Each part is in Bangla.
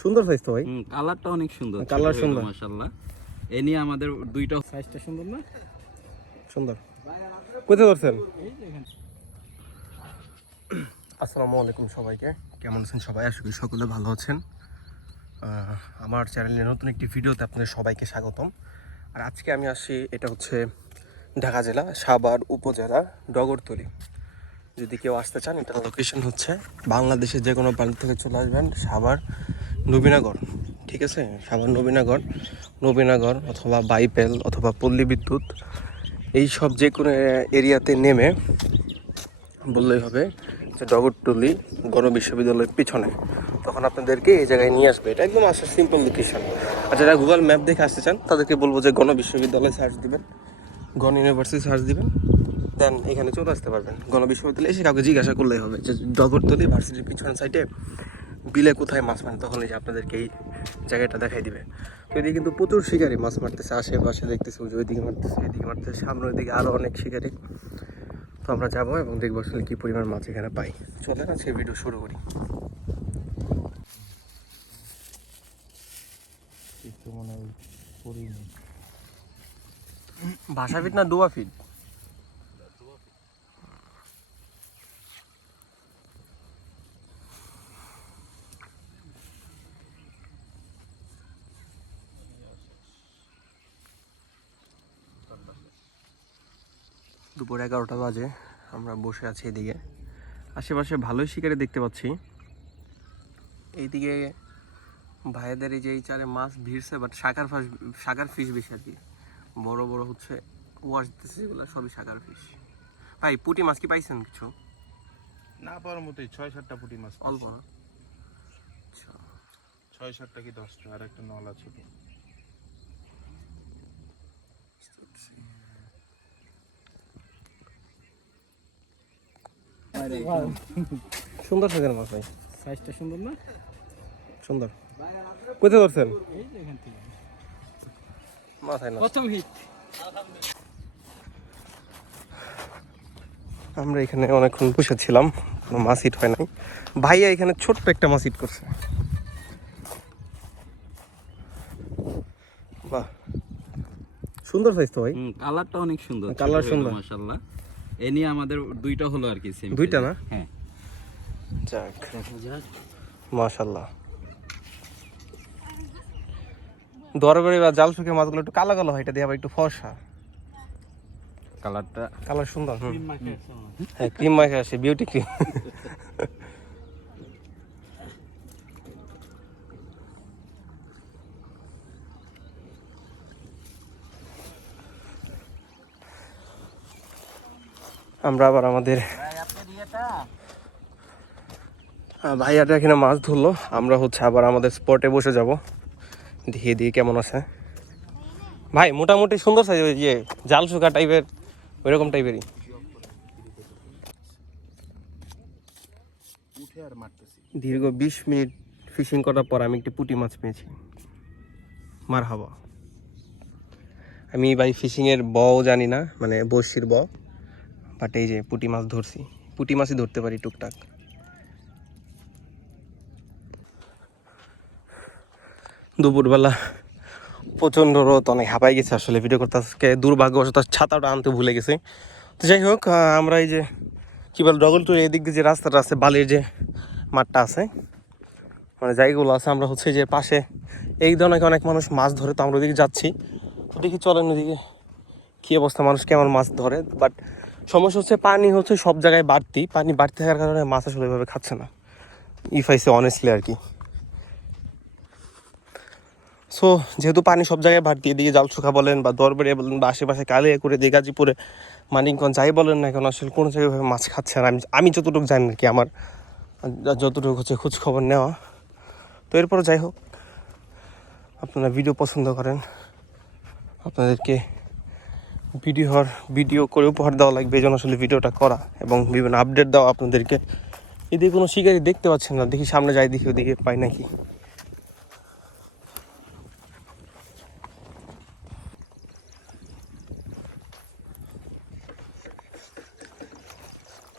সুন্দর সাইজ তো ভাই। কালারটা অনেক সুন্দর Colour সুন্দর। মাশাআল্লাহ। এ নিয়ে আমাদের দুইটা সাইজটা সুন্দর না? সুন্দর। কোথায় ধরছেন? আসসালামু আলাইকুম সবাইকে। কেমন আছেন সবাই? আশা করি সকলে ভালো আছেন। আমার চ্যানেলে নতুন একটি ভিডিওতে আপনাদের সবাইকে স্বাগতম। আর আজকে আমি আসি এটা হচ্ছে ঢাকা জেলা সাভার উপজেলা ডগরতলি। যদি কেউ আসতে চান এটার লোকেশন হচ্ছে বাংলাদেশের যে কোনো প্রান্ত থেকে চলে আসবেন সাভার নবীনগর, ঠিক আছে? সাভার নবীনগর নবীনগর অথবা বাইপেল অথবা পল্লী বিদ্যুৎ, এই সব যে কোনো এরিয়াতে নেমে বললেই হবে যে ডগরটুলি গণ বিশ্ববিদ্যালয়ের পিছনে। তখন আপনাদেরকে এই জায়গায় নিয়ে আসবে। এটা একদম আসার সিম্পল লোকেশন আর যারা গুগল ম্যাপ দেখে আসতে চান, তাদেরকে বলব যে গণ বিশ্ববিদ্যালয় সার্চ দিবেন, গণ ইউনিভার্সিটি সার্চ দিবেন দেন এখানে চলে আসতে পারবেন। গণ বিশ্ববিদ্যালয়ে এসে কাউকে জিজ্ঞাসা করলেই হবে যে ডগরতলি ভার্সিটির পিছনের সাইডে বিলে কোথায় মাছ মারেন তখন এই যে আপনাদেরকে এই জায়গাটা দেখাই দিবে। তো এদিকে কিন্তু প্রচুর শিকারি মাছ মারতেছে আশেপাশে দেখতেছে ওই যে ওইদিকে মারতেছে এদিকে মারতেছে সামনের দিকে আরও অনেক শিকারি। তো আমরা যাব এবং দেখব আসলে কী পরিমাণ মাছ এখানে পাই। চলে না সেই ভিডিও শুরু করি। ভাষা ফিট না ডোবা ফিট দুপুর এগারোটা বাজে আমরা বসে আছি এদিকে। আশেপাশে ভালোই শিকারি দেখতে পাচ্ছি। এইদিকে ভাইয়াদের এই যে এই চারে মাছ ভিড়ছে বাট শাকার ফাস শাকার ফিশ বেশি আর কি। বড় বড় হচ্ছে ওয়াশ দিতেছে এগুলো সবই শাকার ফিশ ভাই পুঁটি মাছ কি পাইছেন কিছু? না পাওয়ার মতোই ছয় সাতটা পুঁটি মাছ অল্প না? আচ্ছা ছয় সাতটা কি দশটা আর একটা নলা ছোট সুন্দর। সাইজের মাছ ভাই। সাইজটা সুন্দর না? সুন্দর। কোথায় ধরছেন? মাথায় না প্রথম হিট আমরা এখানে অনেকক্ষণ বসেছিলাম কোনো মাছ হিট হয় নাই। ভাইয়া এখানে ছোট্ট একটা মাছ হিট করছে। বাহ। সুন্দর সাইজ তো ভাই। কালারটা অনেক সুন্দর Colour সুন্দর। মাশাআল্লাহ। এ নিয়ে আমাদের দুইটা হলো আর কি সেম দুইটা না? হ্যাঁ। যাক। মাশাল্লাহ দরবারে বা জাল শুকে মাছগুলো একটু কালো কালো হয় এটা দিয়ে আবার একটু ফর্সা। কালারটা কালার সুন্দর হ্যাঁ ক্রিম মাখে আসে বিউটি ক্রিম আমরা আবার আমাদের ভাইয়াটা এখানে মাছ ধরলো। আমরা হচ্ছে আবার আমাদের স্পটে বসে যাব। দিয়ে দিয়ে কেমন আছে। ভাই, মোটামুটি সুন্দর সাইজ ওই যে জাল শুকা টাইপের ওইরকম টাইপেরই দীর্ঘ বিশ মিনিট ফিশিং করার পর আমি একটি পুঁটি মাছ পেয়েছি। মার হাওয়া আমি ভাই ফিশিংয়ের বও জানি না মানে বড়শির ব বাট এই যে পুটি মাছ ধরছি, পুটি মাছই ধরতে পারি টুকটাক। দুপুরবেলা প্রচণ্ড রোদ, অনেক হাঁপাই গেছে আসলে ভিডিও করতে। আজকে দুর্ভাগ্যবশত ছাতাটা আনতে ভুলে গেছি। তো যাই হোক আমরা এই যে, কী বল ডগলটুর এদিক দিয়ে যে রাস্তাটা আছে, বালির যে মাঠটা আছে মানে জায়গাগুলো আছে, আমরা হচ্ছে যে পাশে এই ধরনের অনেক মানুষ মাছ ধরে তো আমরা ওদিকে যাচ্ছি। তো দেখি চলেন ওদিকে কী অবস্থা, মানুষ কেমন মাছ ধরে? বাট সমস্যা হচ্ছে পানি হচ্ছে সব জায়গায় বাড়তি, পানি বাড়তি থাকার কারণে মাছ আসলে ওইভাবে খাচ্ছে না। ইফ আইসে অনেস্টলি আর কি। সো যেহেতু পানি সব জায়গায় বাড়তি, এদিকে জালসুখা বলেন বা দরবারে বলেন বা আশেপাশে কালিয়াকুড়ে দিয়ে গাজীপুরে মানিকগঞ্জ, যাই বলেন না কেন, আসলে কোনো জায়গায় মাছ খাচ্ছে না। আমি আমি যতটুকু জানি আর কি, আমার যতটুকু হচ্ছে খোঁজ খবর নেওয়া। তো এরপরে যাই হোক, আপনারা ভিডিও পছন্দ করেন, আপনাদেরকে ভিডিওর ভিডিও করে উপহার দেওয়া লাগবে, এই জন্য আসলে ভিডিওটা করা এবং বিভিন্ন আপডেট দেওয়া আপনাদেরকে। এদিকে কোনো শিকারি দেখতে পাচ্ছেন না, দেখি সামনে যাই, দেখি ওদিকে পাই নাকি।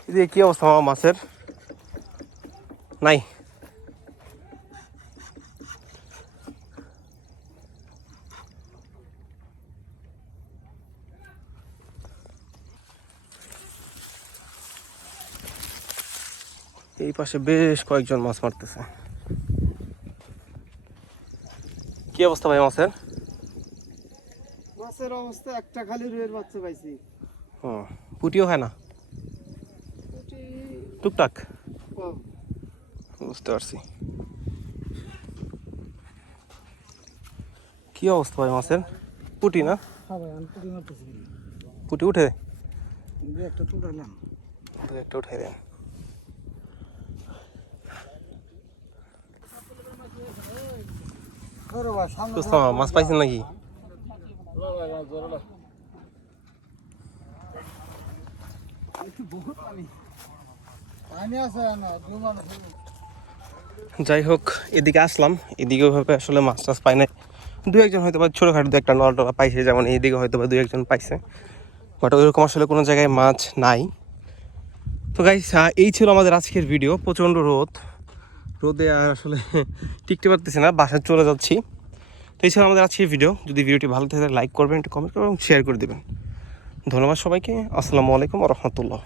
এদিকে কি অবস্থা মামা মাছের? নাই। এই পাশে বেশ কয়েকজন মাছ মারতেছে। কি অবস্থা ভাই মাছের? মাছের অবস্থা একটা খালি রুইয়ের বাচ্চা পাইছি। হুম পুটিও হয় না? টুকটাক? বুঝতে পারছি। কি অবস্থা ভাই মাছের? পুটি না? হ্যাঁ পুঁটি উঠে? একটা তুলাইলাম দু একটা উঠে দেন ধরো ভাই সামনে বুঝতে পারলাম, মাছ পাইছেন নাকি? যাই হোক, এদিকে আসলাম। এদিকে ওইভাবে আসলে মাছ টাছ পাই নাই। দু একজন হয়তো বা ছোটোখাটো দু একটা নল টলা পাইছে, যেমন এইদিকে হয়তো বা দু একজন পাইছে। বাট ওইরকম আসলে কোনো জায়গায় মাছ নাই। তো গাইস এই ছিল আমাদের আজকের ভিডিও প্রচণ্ড রোদ। রোদে আর আসলে টিকতে পারতেছি না, বাসায় চলে যাচ্ছি। তো এছাড়া আমাদের আজকের ভিডিও যদি ভিডিওটি ভালো থাকে লাইক করবেন, একটু কমেন্ট করবেন এবং শেয়ার করে দেবেন। ধন্যবাদ সবাইকে, আসসালামু আলাইকুম রহমতুল্লাহ।